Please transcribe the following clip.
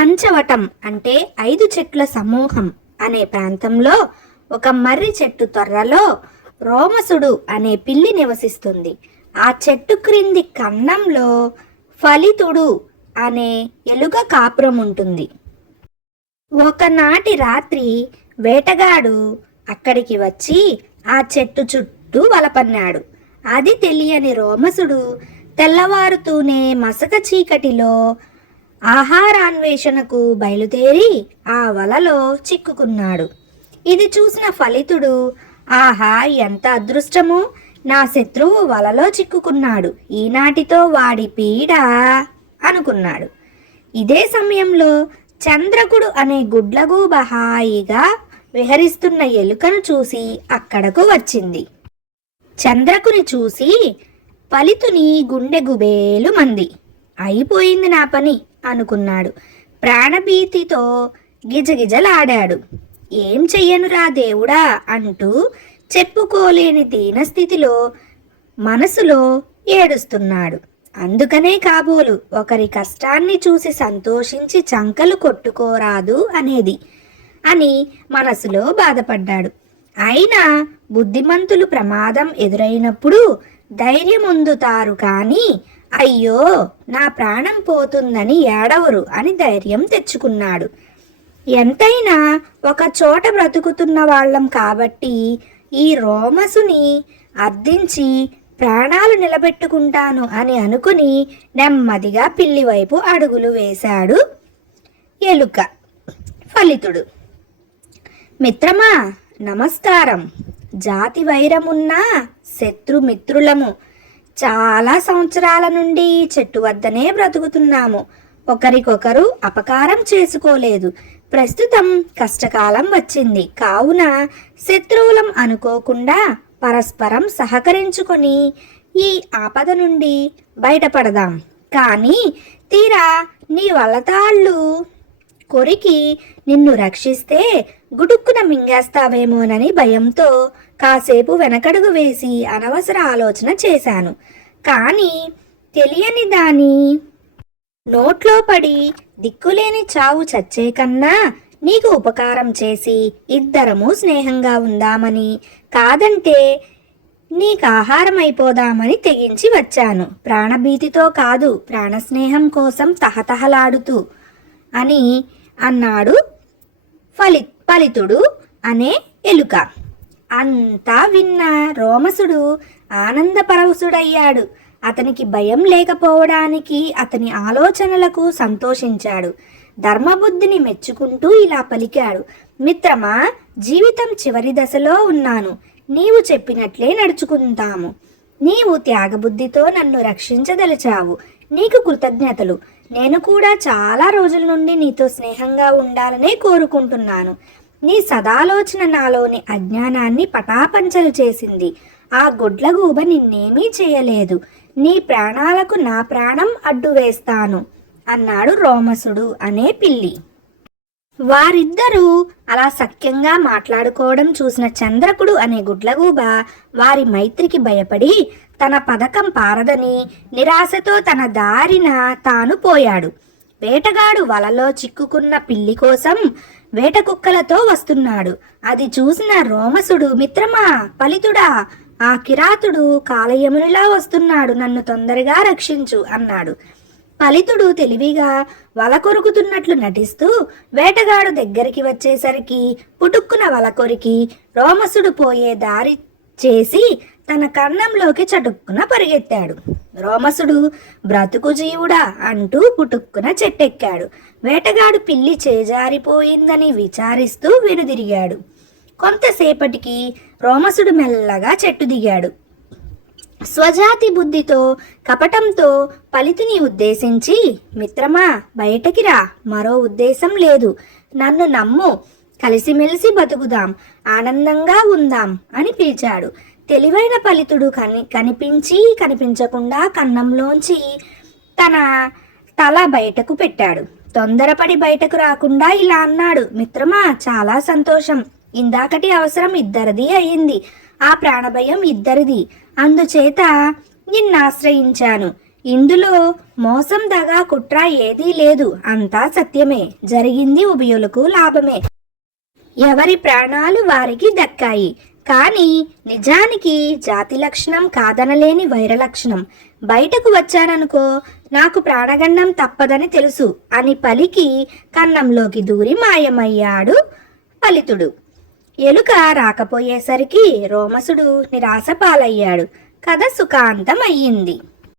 పంచవటం అంటే 5 చెట్ల సమూహం అనే ప్రాంతంలో ఒక మర్రి చెట్టు తొర్రలో రోమసుడు అనే పిల్లి నివసిస్తుంది. ఆ చెట్టు క్రింది కన్నంలో ఫలితుడు అనే ఎలుక కాపురం ఉంటుంది. ఒకనాటి రాత్రి వేటగాడు అక్కడికి వచ్చి ఆ చెట్టు చుట్టూ వలపన్నాడు. అది తెలియని రోమసుడు తెల్లవారుతూనే మసక చీకటిలో ఆహారాన్వేషణకు బయలుదేరి ఆ వలలో చిక్కుకున్నాడు. ఇది చూసిన ఫలితుడు, ఆహా, ఎంత అదృష్టము! నా శత్రువు వలలో చిక్కుకున్నాడు, ఈనాటితో వాడి పీడ అనుకున్నాడు. ఇదే సమయంలో చంద్రకుడు అనే గుడ్లగూబ హాయిగా విహరిస్తున్న ఎలుకను చూసి అక్కడకు వచ్చింది. చంద్రకుని చూసి ఫలితుని గుండె గుబేలు మంది. అయిపోయింది నా పని అనుకున్నాడు. ప్రాణభీతితో గిజగిజలాడాడు. ఏం చెయ్యనురా దేవుడా అంటూ చెప్పుకోలేని దీనస్థితిలో మనసులో ఏడుస్తున్నాడు. అందుకనే కాబోలు ఒకరి కష్టాన్ని చూసి సంతోషించి చంకలు కొట్టుకోరాదు అనేది అని మనసులో బాధపడ్డాడు. అయినా బుద్ధిమంతులు ప్రమాదం ఎదురైనప్పుడు ధైర్యముందుతారు కానీ అయ్యో నా ప్రాణం పోతుందని ఏడవరు అని ధైర్యం తెచ్చుకున్నాడు. ఎంతైనా ఒక చోట బ్రతుకుతున్న వాళ్ళం కాబట్టి ఈ రోమసుని అర్థించి ప్రాణాలు నిలబెట్టుకుంటాను అని అనుకుని నెమ్మదిగా పిల్లి వైపు అడుగులు వేశాడు ఎలుక. ఫలితుడు, మిత్రమా నమస్కారం. జాతి వైరమున్న శత్రుమిత్రులము. చాలా సంవత్సరాల నుండి చెట్టు వద్దనే బ్రతుకుతున్నాము. ఒకరికొకరు అపకారం చేసుకోలేదు. ప్రస్తుతం కష్టకాలం వచ్చింది కావున శత్రువులం అనుకోకుండా పరస్పరం సహకరించుకొని ఈ ఆపద నుండి బయటపడదాం. కానీ తీరా నీ వలతాళ్ళు కొరికి నిన్ను రక్షిస్తే గుడుక్కున మింగేస్తావేమోనని భయంతో కాసేపు వెనకడుగు వేసి అనవసర ఆలోచన చేశాను. కానీ తెలియని దాని నోట్లో పడి దిక్కులేని చావు చచ్చే కన్నా నీకు ఉపకారం చేసి ఇద్దరము స్నేహంగా ఉందామని, కాదంటే నీకు ఆహారం అయిపోదామని తెగించి వచ్చాను. ప్రాణభీతితో కాదు, ప్రాణస్నేహం కోసం తహతహలాడుతూ అని అన్నాడు ఫలితుడు అనే ఎలుక. అంతా విన్న రోమసుడు ఆనందపరవశుడయ్యాడు. అతనికి భయం లేకపోవడానికి అతని ఆలోచనలకు సంతోషించాడు. ధర్మబుద్ధిని మెచ్చుకుంటూ ఇలా పలికాడు, మిత్రమా, జీవితం చివరి దశలో ఉన్నాను. నీవు చెప్పినట్లే నడుచుకుంటాము. నీవు త్యాగబుద్ధితో నన్ను రక్షించదలిచావు. నీకు కృతజ్ఞతలు. నేను కూడా చాలా రోజుల నుండి నీతో స్నేహంగా ఉండాలనే కోరుకుంటున్నాను. నీ సదాలోచన నాలోని అజ్ఞానాన్ని పటాపంచలు చేసింది. ఆ గుడ్లగూబ నిన్నేమీ చేయలేదు. నీ ప్రాణాలకు నా ప్రాణం అడ్డు వేస్తాను అన్నాడు రోమసుడు అనే పిల్లి. వారిద్దరూ అలా సఖ్యంగా మాట్లాడుకోవడం చూసిన చంద్రకుడు అనే గుడ్లగూబ వారి మైత్రికి భయపడి తన పథకం పారదని నిరాశతో తన దారిన తాను పోయాడు. వేటగాడు వలలో చిక్కుకున్న పిల్లి కోసం వేట కుక్కలతో వస్తున్నాడు. అది చూసిన రోమసుడు, మిత్రమా, ఫలితుడా, ఆ కిరాతుడు కాలయమునిలా వస్తున్నాడు, నన్ను తొందరగా రక్షించు అన్నాడు. ఫలితుడు తెలివిగా వల కొరుకుతున్నట్లు నటిస్తూ వేటగాడు దగ్గరికి వచ్చేసరికి పుటుక్కున వల కొరికి రోమసుడు పోయే దారి చేసి తన కన్నంలోకి చటుక్కున పరిగెత్తాడు. రోమసుడు బ్రతుకు జీవుడా అంటూ పుటుక్కున చెట్టెక్కాడు. వేటగాడు పిల్లి చేజారిపోయిందని విచారిస్తూ వెనుదిరిగాడు. కొంతసేపటికి రోమసుడు మెల్లగా చెట్టు దిగాడు. స్వజాతి బుద్ధితో కపటంతో ఫలితుని ఉద్దేశించి, మిత్రమా, బయటకి రా, మరో ఉద్దేశం లేదు, నన్ను నమ్ము, కలిసిమెలిసి బతుకుదాం, ఆనందంగా ఉందాం అని పిలిచాడు. తెలివైన ఫలితుడు కనిపించి కనిపించకుండా కన్నంలోంచి తన తల బయటకు పెట్టాడు. తొందరపడి బయటకు రాకుండా ఇలా అన్నాడు, మిత్రమా, చాలా సంతోషం. ఇందాకటి అవసరం ఇద్దరిది అయింది. ఆ ప్రాణభయం ఇద్దరిది. అందుచేత నిన్నాశ్రయించాను. ఇందులో మోసం దగా కుట్ర ఏదీ లేదు, అంతా సత్యమే. జరిగింది ఉభయులకు లాభమే. ఎవరి ప్రాణాలు వారికి దక్కాయి. కానీ నిజానికి జాతి లక్షణం కాదనలేని వైర లక్షణం. బయటకు వచ్చాననుకో, నాకు ప్రాణగండం తప్పదని తెలుసు అని పలికి కన్నంలోకి దూరి మాయమయ్యాడు ఫలితుడు. ఎలుక రాకపోయేసరికి రోమసుడు నిరాశ పాలయ్యాడు. కథ సుఖాంతం అయ్యింది.